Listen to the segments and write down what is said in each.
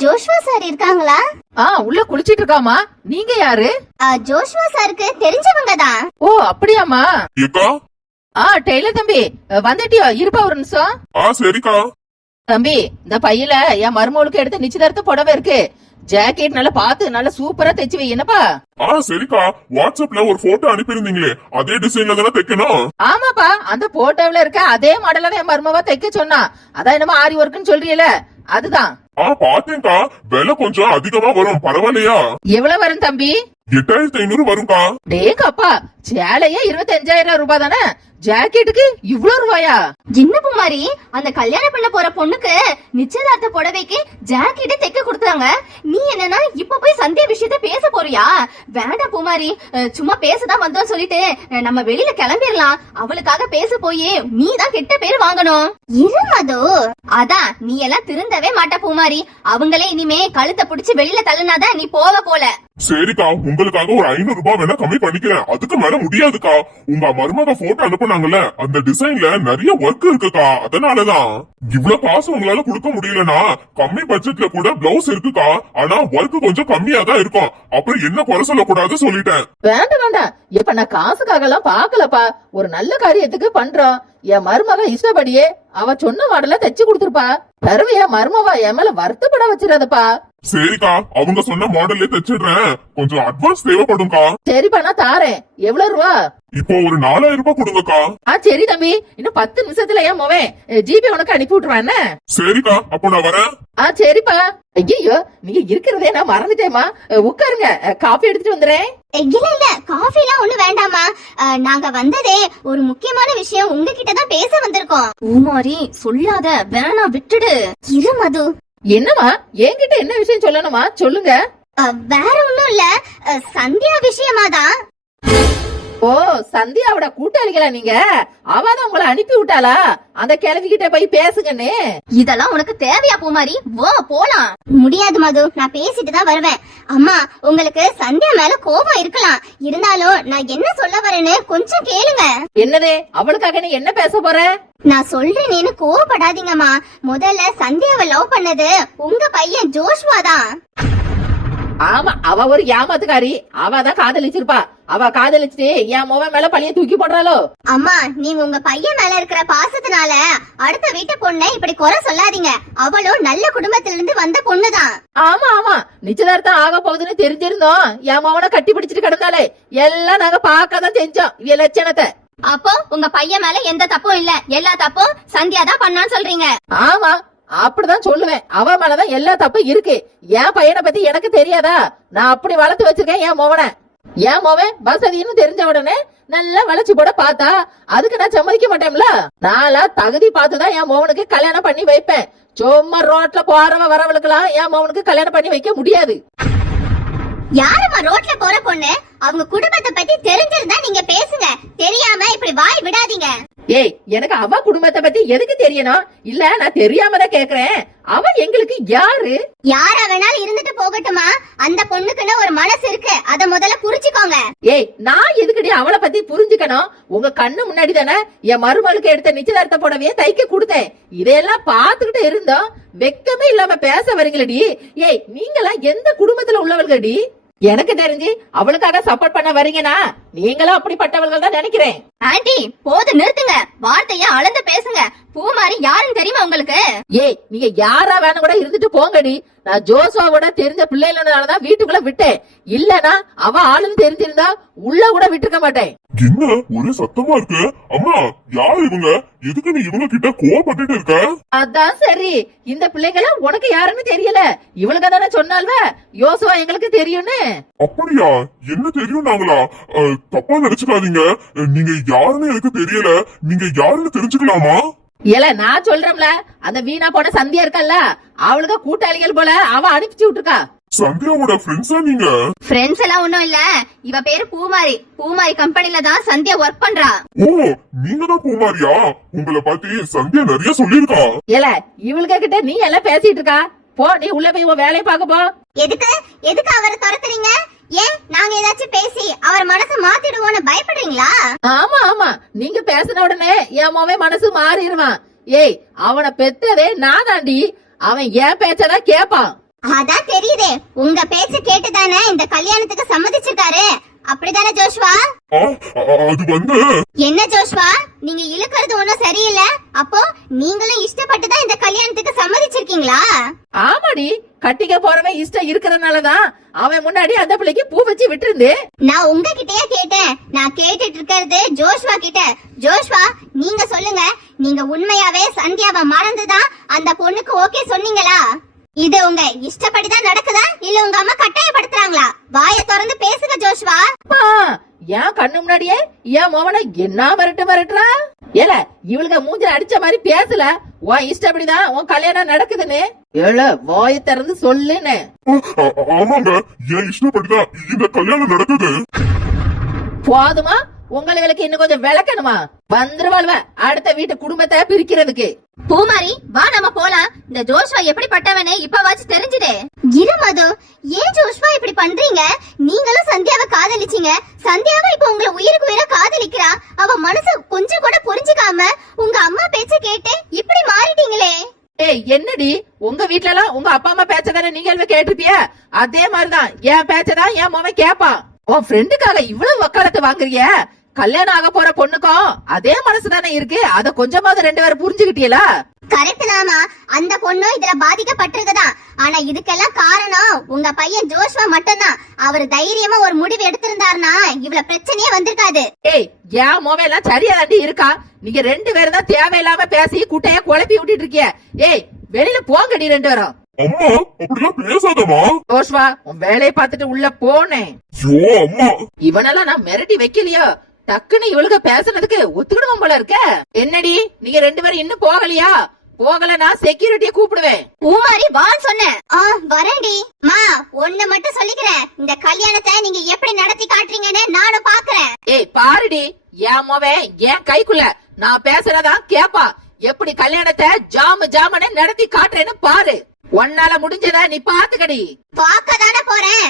Joshua sir இருக்காங்களா? உள்ள குளிச்சிட்டு இருக்காமா. நீங்க யாரு? ஜோஷ்வா சாருக்கு தெரிஞ்சவங்க தான். ஓ அப்படியாமா. டெய்லர் தம்பி வந்துட்டியோ? இருப்பா ஒரு நிமிஷம். சரிக்கா. தம்பி இந்த பையில என் மருமகளுக்கு எடுத்து நிச்சயதார்த்த புடவை இருக்கு. ஜாக்கெட் நல்லா பாத்து நல்லா சூப்பரா தைச்சு வை. என்னப்பா? சரிக்கா. வாட்ஸ்அப்ல ஒரு போட்டோ அனுப்பியிருந்தீங்களே அதே டிசைன்ல தானே தைக்கணும்? ஆமாப்பா, அந்த போட்டோல இருக்க அதே மாடல்ல தான் என் மருமவா தைக்க சொன்னா. அதான் என்னமோ ஆரி ஒர்க்குன்னு சொல்றீல, அதுதான். பாத்தேன்க்கா. விலை கொஞ்சம் அதிகமா வரும், பரவாயில்லையா? எவ்வளவு வரும் தம்பி? 8500 வரும்க்கா. டேங்கப்பா, சேலையே 25,000 ரூபாய் தானே, ஜாக்கெட்டுக்கு இவ்வளவு ரூபாயா? சின்ன பூமாரி, அந்த கல்யாணம் பண்ண போற பொண்ணுக்கு நிச்சயதார்த்த புடவைக்கு ஜாக்கெட்டை தைக்க கொடுத்தாங்க. நீ என்னன்னா இப்ப போய் சந்தியா விஷயத்த பேச போறியா? வேண்டாம் பூமாரி, சும்மா பேசதான் வந்தோம் சொல்லிட்டு நம்ம வெளியில கிளம்பிடலாம். அவளுக்காக பேச போய் நீ தான் கெட்ட பேர் வாங்கணும். இரு மது, அதான் நீ எல்லாம் திருந்தவே மாட்ட பூமாரி. அவங்களே இனிமே கழுத்தை பிடிச்சு வெளியில தள்ளுனாதான் நீ போவ போல. சரிக்கா, உங்களுக்காக ஒரு 500 ரூபாய் வேணா கம்மி பண்ணிக்கிறேன். அதுக்கு மேல முடியாதுக்கா. உங்க மருமக போட்டோ அனுப்புனாங்கல்ல, அந்த டிசைன்ல நிறைய ஒர்க் இருக்குக்கா. அதனாலதான் இவ்வளவு காசு உங்களால கொடுக்க முடியலனா கம்மி பட்ஜெட்ல கூட பிளவுஸ் இருக்குக்கா. ஆனா ஒர்க் கொஞ்சம் கம்மியா தான் இருக்கும். அப்புறம் என்ன குறை சொல்லக்கூடாது சொல்லிட்டேன். வேண்டாம் வேண்டாம், இப்ப நான் காசுக்காக எல்லாம் பாக்கலப்பா. ஒரு நல்ல காரியத்துக்கு பண்றோம். என் மருமக இஷ்டப்படியே அவ சொன்ன மாடல தச்சு கொடுத்துருப்பா. பரவையா மருமவா என் மேல வருத்தப்பட வச்சிடாதப்பா. சரிக்கா, அவங்க சொன்ன மாடல்லே தச்சிடுறேன். கொஞ்சம் அட்வான்ஸ் தேவைப்படும்க்கா. சரிப்பா, நான் தாரேன். எவ்வளவு ரூபா? இப்போ ஒரு 4000 ரூபாய் கொடுங்கக்கா. சரி தம்பி, இன்னும் 10 நிமிஷத்துல ஏன் மோவே ஜிபே உனக்கு அனுப்பி விட்டுருவான். சரிக்கா, அப்போ நான் வரேன். சரிப்பா. ஐயோ, நீங்க இருக்கிறதே நான் மறந்துட்டேமா. உட்காருங்க, காஃபி எடுத்துட்டு வந்துறேன். இல்ல இல்ல, காஃபி எல்லாம் ஒண்ணு வேண்டாமா. நாங்க வந்ததே ஒரு முக்கியமான விஷயம் உங்ககிட்ட தான் பேச வந்திருக்கோம். பூமாரி சொல்லாத, வேணா விட்டுடு. இரு மது. என்னமா, என்கிட்ட என்ன விஷயம் சொல்லணுமா? சொல்லுங்க. வேற ஒண்ணும் இல்ல, சந்தியா விஷயமாதான். ஓ, சந்தியாவோட கூட்டாளிகளா நீங்க? அவதான் உங்களை அனுப்பி விட்டாளா? அந்த கிழவிகிட்ட போய் பேசுங்கன்னு. இதெல்லாம் உனக்கு தேவையா பூமாரி? வா போலாம். முடியாது மது, நான் பேசிட்டு தான் வருவேன். அம்மா, உங்களுக்கு சந்தியா மேல கோபம் இருக்கலாம், இருந்தாலும் நான் என்ன சொல்ல வரேன்னு கொஞ்சம் கேளுங்க. என்னது? அவளுக்காக நீ என்ன பேச போற? நான் சொல்றேன்னு கோவப்படாதீங்கம்மா. முதல்ல சந்தியாவை லவ் பண்ணது உங்க பையன் ஜோஷ்வா தான். ஆமா, அவ ஒரு ஏமாத்துக்காரி. அவதான் காதலிச்சிருப்பா. அவ காதலிச்சுட்டு என் மோவன் மேல பழிய தூக்கி போடுறாளோ? அம்மா, நீங்க உங்க பையன் மேல இருக்கிற பாசத்தினால அடுத்த வீட்டு பொண்ணை இப்படி குறை சொல்லாதீங்க. அவளும் நல்ல குடும்பத்தில இருந்து வந்த பொண்ணுதான். ஆமா ஆமா, நிச்சயதார்த்தம் ஆக போகுதுன்னு தெரிஞ்சிருந்தோம். என் மோவனை கட்டி பிடிச்சிட்டு கிடந்தாலே எல்லாம் நாங்க பாக்கதான் செஞ்சோம் இவ லட்சணத்தை. அப்போ உங்க பையன் மேல எந்த தப்பும் இல்ல, எல்லா தப்பும் சந்தியா தான் பண்ணான்னு சொல்றீங்க? ஆமா, அப்படிதான் சொல்லுவேன். அவ மேலதான் எல்லா தப்பும் இருக்கு. என் பையனை பத்தி எனக்கு தெரியாதா? நான் அப்படி வளர்த்து வச்சிருக்கேன் என் மோவனை. என் மோவன் வசதின்னு தெரிஞ்ச உடனே நல்லா வளைச்சு போட பார்த்தா அதுக்கு நான் சம்மதிக்க மாட்டேன்ல. நாளா தகுதி பார்த்துதான் என் மோவனுக்கு கல்யாணம் பண்ணி வைப்பேன். சும்மா ரோட்ல போறவ வரவளுக்கெல்லாம் என் மோவனுக்கு கல்யாணம் பண்ணி வைக்க முடியாது. யாரம்மா ரோட்ல போற பொண்ணு? அவங்க குடும்பத்தை பத்தி தெரிஞ்சிருந்தா நீங்க பேசுங்க, தெரியாம இப்படி வாய் விடாதீங்க. ஏய், எனக்கு அவ குடும்பத்தை பத்தி எதுக்கு தெரியணும்? இல்ல, நான் தெரியாமதான் கேக்குறேன். அவ எங்களுக்கு யாரு? யாரா வேணாலும் இருந்துட்டு போகட்டுமா, அந்த பொண்ணுக்குன்னு ஒரு மனசு இருக்கு, அத முதல்ல புரிஞ்சுக்கோங்க. ஏய், நான் எதுக்கடி அவளை பத்தி புரிஞ்சுக்கணும்? உங்க கண்ணு முன்னாடி தானே என் மருமகளுக்கு எடுத்த நிச்சயதார்த்த புடவைய தைக்க கொடுத்தேன். இதையெல்லாம் பாத்துக்கிட்டு இருந்தோம், வெக்கமே இல்லாம பேச வரீங்களடி. ஏய், நீங்களா எந்த குடும்பத்துல உள்ளவர்களடி? எனக்கு தெரிஞ்சு அவளுக்காக சப்போர்ட் பண்ண வரீங்கன்னா நீங்களும் அப்படிப்பட்டவர்கள் தான் நினைக்கிறேன். ஆண்டி, போது நிறுத்துங்க, வார்த்தைய அளந்து பேசுங்க. பூமாரி யாருன்னு தெரியுமா உங்களுக்கு? ஏய், நீங்க யாரா வேணும் கூட இருந்துட்டு போங்கடி. நான் ஜோசுவாவோட தெரிஞ்ச பிள்ளைகளனாலதான் வீட்டுக்குள்ள விட்டேன். இல்லனா அவ ஆளுன்னு தெரிஞ்சிருந்தா உள்ள கூட விட்டுருக்க மாட்டேன். என்ன ஒரே சத்தமா இருக்கு? அம்மா, யார் இவங்க? எதுக்கு நீ இவங்க கிட்ட கோவப்பட்டுட்டு இருக்க? அதான் சரி, இந்த பிள்ளைங்கள உனக்கு யாருன்னு தெரியல. இவளுக்கு தானே சொன்னால்வ யோசுவா எங்களுக்கு தெரியும்னு. அப்படியா? என்ன தெரியும் நாங்களா? தப்பா நினைச்சுக்காதீங்க. நீங்க யாருன்னு எனக்கு தெரியல. நீங்க யாருன்னு தெரிஞ்சுக்கலாமா? இல்ல, நான் சொல்றேன்ல, அந்த வீணா போன சந்தியா இருக்கல்ல, அவளுக்கு கூட்டாளிகள் போல அவ அனுப்பிச்சு விட்டுருக்கா. சந்தியாவோட ஃப்ரெண்ட்ஸா நீங்க? ஃப்ரெண்ட்ஸ் எல்லாம் ஒண்ணும் இல்ல, இவ பேரு பூமாரி. பூமாரி கம்பெனில தான் சந்தியா ஒர்க் பண்றா. ஓ, நீங்க தான் பூமாரியா? உங்களை பத்தி சந்தியா நிறைய சொல்லிருக்கா. இல்ல, இவளுக்கு கிட்ட நீ எல்லாம் பேசிட்டு இருக்கா. போ, நீ உள்ள போய் உன் வேலையை பார்க்க போ. எதுக்கு எதுக்கு அவரை துரத்துறீங்க? ஏன் நாங்க ஏதாச்சும் பேசி அவர் மனசு மாத்திடுவோம்னு பயப்படுறீங்களா? ஆமா ஆமா, நீங்க பேசின உடனே என் மோவன் மனசு மாறிடுவான். ஏய், அவனை பெத்ததே நான் தாண்டி. அவன் என் பேச்சதான் கேப்பான். அதான் தெரியுதே, உங்க பேச்ச கேட்டுதானே இந்த கல்யாணத்துக்கு சம்மதிச்சிருக்காரு. அப்படிதானே ஜோஷ்வா? அது வந்து என்ன ஜோஷ்வா, நீங்க இழுக்கிறது ஒண்ணும் சரியில்லை. அப்போ நீங்களும் இஷ்டப்பட்டுதான் இந்த கல்யாணத்துக்கு சம்மதிச்சிருக்கீங்களா? ஆமாடி, கட்டிக்க போறவன் இஷ்டம் இருக்கறனாலதான் அவன் முன்னாடி அந்த பிள்ளைக்கு பூ வச்சு விட்டுருந்து. நான் உங்ககிட்டயே கேட்டேன். நான் கேட்டுட்டு இருக்கிறது ஜோஷ்வா கிட்ட. ஜோஷ்வா, நீங்க சொல்லுங்க, நீங்க உண்மையாவே சந்தியாவை மறந்துதான் அந்த பொண்ணுக்கு ஓகே சொன்னீங்களா? இது உங்க இஷ்டப்படிதான் நடக்குதா இல்ல உங்க அம்மா கட்டாயப்படுத்துறாங்களா? வாயை திறந்து பேசுங்க ஜோஷ்வா. ஏன் கண்ணு முன்னாடியே என் மோவனை என்ன மிரட்டுறா? ஏல, இவளுக்கு மூஞ்சில அடிச்ச மாதிரி பேசல. உன் இஷ்டப்படிதான் உன் கல்யாணம் நடக்குதுன்னு ஏல வாயை திறந்து சொல்லுன்னு. ஆமாங்க, என் இஷ்டப்படிதான் இந்த கல்யாணம் நடக்குது. போதுமா? உங்களுக்கு இன்னும் கொஞ்சம் விளக்கணுமா? வந்துருவாள்வ அடுத்த வீட்டு குடும்பத்தை பிரிக்கிறதுக்கு. பூமாரி, வா நம்ம போலாம். இந்த ஜோஷ்வா எப்படிப்பட்டவனே இப்பவாச்சும் தெரிஞ்சுதே. இரு மது, ஏன் ஜோஷ்வா இப்படி பண்றீங்க? நீங்களும் சந்தியாவை காதலிச்சீங்க. சந்தியாவை இப்ப உங்களை உயிருக்கு உயிரா காதலிக்கிறா. அவ மனசு கொஞ்சம் கூட புரிஞ்சுக்காம உங்க அம்மா பேச்ச கேட்டு இப்படி மாறிட்டீங்களே. ஏய், என்னடி உங்க வீட்ல எல்லாம் உங்க அப்பா அம்மா பேச்சதானே நீங்க கேட்டிருப்பிய? அதே மாதிரிதான் என் பேச்சதான் என் மாமன் கேப்பான். உன் ஃப்ரெண்டுக்காக இவ்வளவு வக்காலத்தை வாங்குறிய? கல்யாணம் ஆக போற பொண்ணுக்கும் அதே மனசுதானே இருக்கு. அத கொஞ்சமாவது ரெண்டு பேரும் புரிஞ்சுக்கிட்டீங்களா? கரெக்ட் தாமா, அந்த பொண்ணும் இதுல பாதிக்கப்பட்டிருக்குதான். ஆனா இதுக்கெல்லாம் காரணம் உங்க பையன் ஜோஷ்வா மட்டும்தான். அவர் தைரியமா ஒரு முடிவு எடுத்திருந்தாருன்னா இவ்வளவு பிரச்சனையே வந்திருக்காது. ஏய், என் மோவன் எல்லாம் சரியா தாண்டி இருக்கா. நீங்க ரெண்டு பேரும் தான் தேவையில்லாம பேசி குட்டைய குழப்பி விட்டுட்டு இருக்கிய. ஏய், வெளியில போங்கடி ரெண்டு பேரும். அம்மா, அப்படிலாம் பேசாதம்மா. ஜோஷ்வா, உன் வேலையை பார்த்துட்டு உள்ள போனேன். ஐயோ அம்மா, இவனெல்லாம் நான் மிரட்டி வைக்கலையோ? டக்குன்னு இவளுக்கு பேசுனதுக்கு ஒத்துக்கிடுவோம் போல இருக்க. என்னடி நீங்க ரெண்டு பேரும் இன்னும் போகலையா? போகலனா செக்யூரிட்டியை கூப்பிடுவேன். பூமாரி, வான்னு சொன்னேன். வரேன்டி. மா, ஒண்ணு மட்டும் சொல்லிக்கிறேன், இந்த கல்யாணத்தை நீங்க எப்படி நடத்தி காட்டுறீங்கன்னு நானும் பாக்குறேன். ஏய் பாருடி, என் மோவன் என் கைக்குள்ள நான் பேசுறதா கேப்பா. எப்படி கல்யாணத்தை ஜாமன்னு நடத்தி காட்டுறேன்னு பாரு. உன்னால முடிஞ்சதா நீ பாத்துக்கடி. பாக்கதானே போறேன்.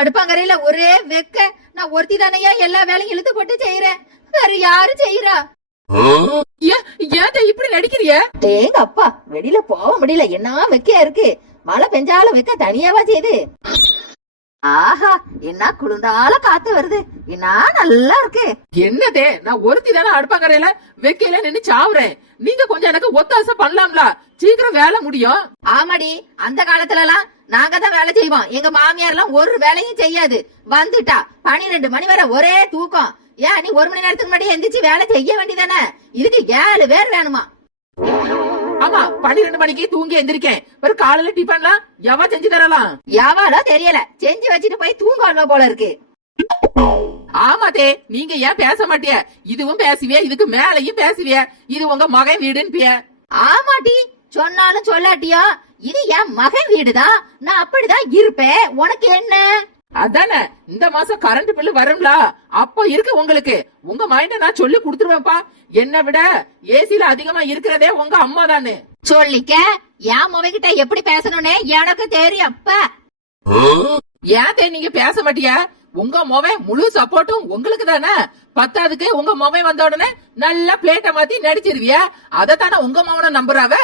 அடுப்பாங்கரையில ஒரே வெக்க. நான் ஒருத்தி தானையா எல்லா வேலையும் இழுத்து போட்டு செய்யறேன். வேற யாரு செய்யறா? ஏன் இப்படி நடிக்கிறிய? டேங்க அப்பா, வெளியில போக முடியல. என்ன வெக்கையா இருக்கு. மழை பெஞ்சாலும் வெக்க தனியாவா செய்யுது. ஆஹா, என்ன குளிர்ந்தால காத்து வருது. என்ன நல்லா இருக்கு. என்னதே, நான் ஒருத்தி தானே அடுப்பாங்கரையில வெக்கையில நின்னு சாவுறேன். நீங்க கொஞ்சம் எனக்கு ஒத்தாசை பண்ணலாம்ல? சீக்கிரம் வேலை முடியும். ஆமாடி, அந்த காலத்துல எல்லாம் நாங்க தான் வேலை செய்வோம். எங்க மாமியார் எல்லாம் ஒரு வேலையும் செய்யாது. வந்துட்டா 12 மணி வரை ஒரே தூக்கம். ஏன் நீ 1 மணி நேரத்துக்கு முன்னாடி எந்திரிச்சு வேலை செய்ய வேண்டியதானே? இதுக்கு 7 பேர் வேணுமா? ஆமா, 12 மணிக்கு தூங்கி எந்திரிக்கேன். ஒரு காலையில டிஃபன்லாம் எவா செஞ்சு தரலாம்? எவாலோ தெரியல, செஞ்சு வச்சுட்டு போய் தூங்க போல இருக்கு. ஆமாதே, நீங்க ஏன் பேச மாட்டிய? இதுவும் பேசுவிய, இதுக்கு மேலையும் பேசுவிய. இது உங்க மகன் வீடுன்னு. ஆமாட்டி, சொன்னாலும் சொல்லாட்டியோ இது என் மகன் வீடுதான். நான் அப்படிதான் இருப்பேன். உனக்கு என்ன? அதானே, இந்த மாசம் கரண்ட் பில்லு வரும்ல, அப்போ இருக்கு உங்களுக்கு. உங்க மைண்ட நான் சொல்லி குடுத்துருவேன்ப்பா. என்ன விட ஏசில அதிகமா இருக்கிறதே உங்க அம்மா தானே. சொல்லிக்க, என் முவைகிட்ட எப்படி பேசணும்னே எனக்கு தெரியும்ப்பா. ஏன் நீங்க பேச மாட்டியா? உங்க மொபைல் முழு சப்போர்ட்டும் உங்களுக்கு தானே. பத்தாவதுக்கு உங்க மொபைல் வந்த உடனே நல்லா பிளேட்ட மாத்தி நடிச்சிருவிய. அதத்தானே உங்க மகனை நம்புறாவ.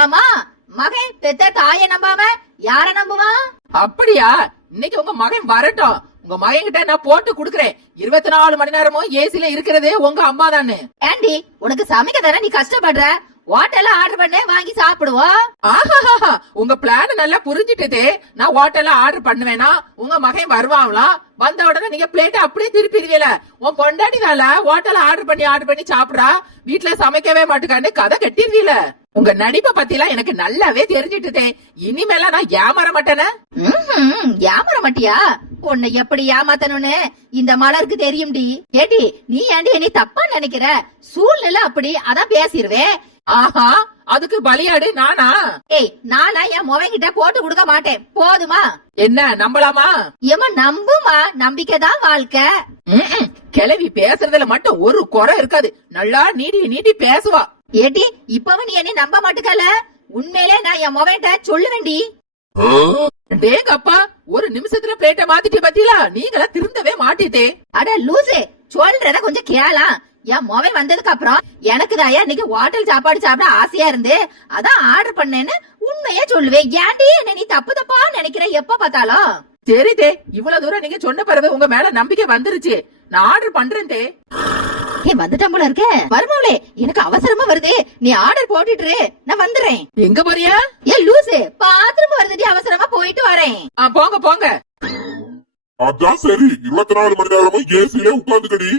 ஆமா, மகன் பெத்த தாய நம்பாம யார நம்புவான்? அப்படியா? இன்னைக்கு உங்க மகன் வரட்டும். உங்க மகன் கிட்ட நான் போட்டு குடுக்கறேன். 24 மணி நேரமும் ஏசில இருக்கிறதே உங்க அம்மா தானே. ஏண்டி, உனக்கு சமைக்க தானே நீ கஷ்டப்படுற. ஹோட்டல்ல ஆர்டர் பண்ண வாங்கி சாப்பிடுவோம். ஆஹா, உங்க பிளான் நல்லா புரிஞ்சுட்டதே. நான் ஹோட்டல்ல ஆர்டர் பண்ணுவேனா? உங்க மகன் வருவாங்களாம். வந்த உடனே நீங்க பிளேட்ட அப்படியே திருப்பிடுவீல. உன் பொண்டாட்டி தால ஹோட்டல்ல ஆர்டர் பண்ணி சாப்பிடுறா, வீட்டுல சமைக்கவே மாட்டுக்கான்னு கதை கட்டிடுவீல. உங்க நடிப்பை பத்திலாம் எனக்கு நல்லாவே தெரிஞ்சிட்டுதே. இனிமேல நான் ஏமாற மாட்டேனே. ஏமாற மாட்டியா? உன்னை எப்படி ஏமாத்தணும்னு இந்த மலருக்கு தெரியும்டி. ஏடி, நீ ஏண்டி என்னை தப்பா நினைக்கிற? சூழ்நிலை அப்படி, அதான் பேசிடுவே. ஆஹா, அதுக்கு பலியாடு நானா? ஏய், நானா என் முவங்கிட்ட போட்டு கொடுக்க மாட்டேன். போதுமா? என்ன நம்பலாமா? ஏமா நம்புமா, நம்பிக்கைதான் வாழ்க்கை. கிளவி பேசுறதுல மட்டும் ஒரு குறை இருக்காது. நல்லா நீட்டி பேசுவா. ஏடி, இப்பவும் நீ என்னை நம்ப மாட்டுக்கல. உண்மையிலே நான் என் முவன்கிட்ட சொல்லுவேண்டி. டேங்கப்பா, ஒரு நிமிஷத்துல பிளேட்ட மாத்திட்டு பத்தியா? நீங்களா திருந்தவே மாட்டிட்டே. அட லூசே, சொல்றத கொஞ்சம் கேளா. என் மொபைல் வந்ததுக்கு அப்புறம் எனக்கு தாயா இன்னைக்கு ஹோட்டல் சாப்பாடு சாப்பிட ஆசையா இருந்து அதான் ஆர்டர் பண்ணேன்னு உண்மையா சொல்லுவேன். ஏன்டி என்ன நீ தப்பு தப்பா நினைக்கிற எப்ப பார்த்தாலும்? சரி தே, இவ்வளவு தூரம் நீங்க சொன்ன பிறகு உங்க மேல நம்பிக்கை வந்துருச்சு. நான் ஆர்டர் பண்றேன் தே. வந்துட்டேன் போல இருக்கே. வருமாவளே, எனக்கு அவசரமா வருது, நீ ஆர்டர் போட்டுட்டு நான் வந்துறேன். எங்க போறியா? ஏ லூசு, பாத்ரூம் வருதுடி, அவசரமா போயிட்டு வரேன். போங்க போங்க. அதான் சரி, 24 மணி நேரமும் ஏசிலே உட்காந்துக்கடி.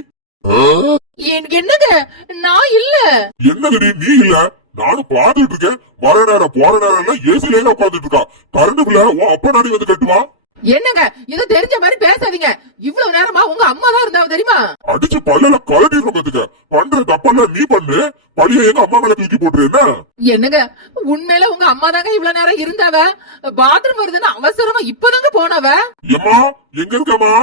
என்னங்க நான் இல்ல. என்னங்கடி நீ இல்ல? நானும் பாத்துட்டு இருக்கேன். வர நேரம் போற நேரம் எல்லாம் ஏசிலே உட்காந்துட்டு இருக்கா. கரண்ட் பில்ல உன் அப்பா நாடி வந்து கட்டுவா. என்னங்க இது தெரிஞ்ச மாதிரி பேசாதீங்க. இவ்வளவு நேரமா உங்க அம்மா தான் இருந்தாங்க தெரியுமா? அடிச்சு பல்ல கலட்டிடுறோம் பாத்துக்க. பண்ற தப்பெல்லாம் நீ பண்ணு, பழிய எங்க அம்மா மேல தூக்கி போட்டுரு. என்ன என்னங்க உண்மையில உங்க அம்மா தாங்க இவ்வளவு நேரம் இருந்தாவ. பாத்ரூம் வருதுன்னு அவசரமா இப்பதாங்க போனவ. ஏமா எங்க இருக்கமா?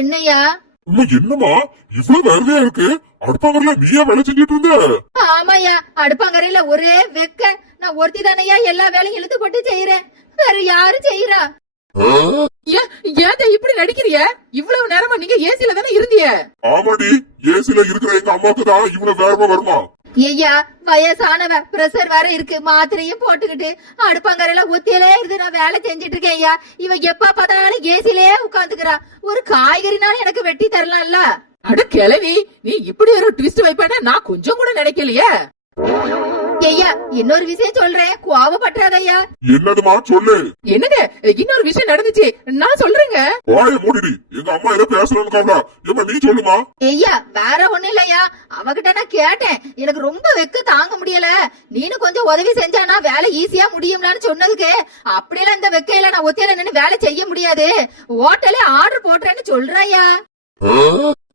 என்னையா? அம்மா என்னமா இவ்வளவு வேலையா இருக்கு? அடுப்பாங்கறல நீயே வேலை செஞ்சுட்டு இருந்த? ஆமாயா, அடுப்பாங்கரையில ஒரே வெக்க. நான் ஒருத்தி தானையா எல்லா வேலையும் இழுத்து போட்டு செய்யறேன். வேற யாரு செய்யறா? ஏன் இப்படி நடிக்கிறிய? இவ்வளவு நேரமா நீங்க ஏசில தானே இருந்தீங்க. ஆமாடி, ஏசில இருக்கிற எங்க அம்மாக்கு தான் இவ்வளவு வேகமா வருமா? ஐயா வயசானவ, பிரஷர் வேற இருக்கு, மாத்திரையும் போட்டுக்கிட்டு அடுப்பாங்கரையில ஒத்தியிலே இருந்து நான் வேலை செஞ்சிட்டு இருக்கேன். ஐயா இவ எப்ப பார்த்தாலும் ஏசிலே உட்காந்துக்கிறா. ஒரு காய்கறினாலும் எனக்கு வெட்டி தரலாம்ல. அட கிழவி, நீ இப்படி ஒரு ட்விஸ்ட் வைப்பேன்னு நான் கொஞ்சம் கூட நினைக்கலையே. ஐயா இன்னொரு விஷயம் சொல்றேன், கோவப்பட்டாதையா. என்னதுமா சொல்லு. என்னங்க இன்னொரு விஷயம் நடந்துச்சு, நான் சொல்றேங்க. வாயை மூடிடி, எங்க அம்மா ஏதோ பேசணும்னு காவலா. ஏமா நீ சொல்லுமா. ஐயா வேற ஒண்ணு இல்லையா, அவகிட்ட நான் கேட்டேன், எனக்கு ரொம்ப வெக்க தாங்க முடியல, நீனு கொஞ்சம் உதவி செஞ்சானா வேலை ஈஸியா முடியும்லான்னு சொன்னதுக்கு, அப்படியெல்லாம் இந்த வெக்கையில நான் ஒத்தையில நின்னு வேலை செய்ய முடியாது, ஹோட்டலே ஆர்டர் போடுறேன்னு சொல்றாயா.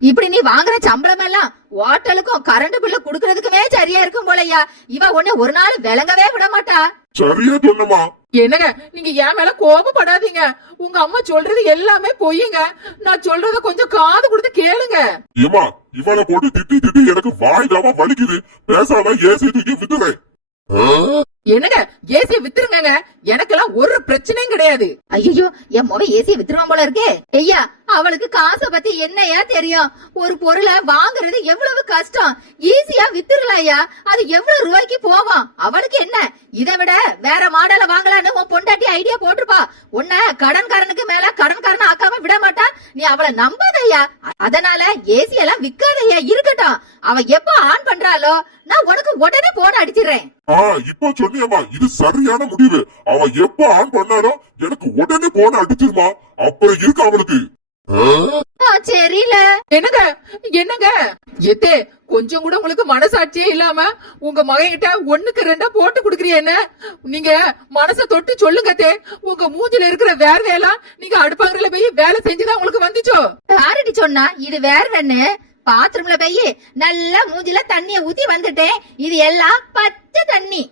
இப்படி நீ வாங்குற சம்பளம் எல்லாம் ஹோட்டலுக்கும் கரண்ட் பில்ல குடுக்கறதுக்குமே சரியா இருக்கும் போலயா. இவ ஒண்ணு ஒரு நாள் விளங்கவே விட மாட்டா. சரியா சொன்னமா. என்னங்க நீங்க என் மேல கோபப்படாதீங்க. உங்க அம்மா சொல்றது எல்லாமே பொய்யுங்க. நான் சொல்றத கொஞ்சம் காது கொடுத்து கேளுங்க. ஏமா இவளை போட்டு திட்டி திட்டி எனக்கு வாய் தாமா வலிக்குது. பேசாம ஏசி தூக்கி வித்துறேன். என்னங்க ஏசிய வித்துருங்க, எனக்கெல்லாம் ஒரு பிரச்சனையும் கிடையாது. ஐயோ என் முறை ஏசிய வித்துருவான் போல இருக்கே. ஐயா அவளுக்கு காசை பத்தி என்னையா தெரியும்? ஒரு பொருளை வாங்குறது எவ்வளவு கஷ்டம், ஈஸியா வித்துருலையா. அது எவ்வளவு ரூபாய்க்கு போவோம், அவளுக்கு என்ன? இதை விட வேற மாடல வாங்கலான்னு உன் பொண்டாட்டி ஐடியா போட்டிருப்பா. உன்ன கடன்காரனுக்கு மேல கடன்காரன ஆக்காம விட மாட்டா. நீ அவளை நம்பாதையா. அதனால ஏசி எல்லாம் விக்காதையா, இருக்கட்டும். அவ எப்ப ஆன் பண்றாளோ நான் உனக்கு உடனே போன் அடிச்சிடுறேன். இப்ப சொன்னியம்மா, இது சரியான முடிவு. அவ எப்ப ஆன் பண்ணாலும் எனக்கு உடனே போன அடிச்சிருமா. அப்புறம் இருக்கு அவளுக்கு. சரியில்ல. என்னங்க என்னங்க எத்தே, கொஞ்சம் கூட உங்களுக்கு மனசாட்சியே இல்லாம உங்க மகன்கிட்ட 1க்கு 2 போட்டு குடுக்கறிய என்ன? நீங்க மனச தொட்டு சொல்லுங்க தே, உங்க மூஞ்சில இருக்கிற வேர்வையெல்லாம் நீங்க அடுப்பாங்கறல போய் வேலை செஞ்சுதான் உங்களுக்கு வந்துச்சோ? யாரடி சொன்னா இது வேர்வைன்னு? பாத்ரூம்ல போய் நல்லா மூஞ்சில தண்ணிய ஊத்தி வந்துட்டேன். இது எல்லாம் பச்சை தண்ணி.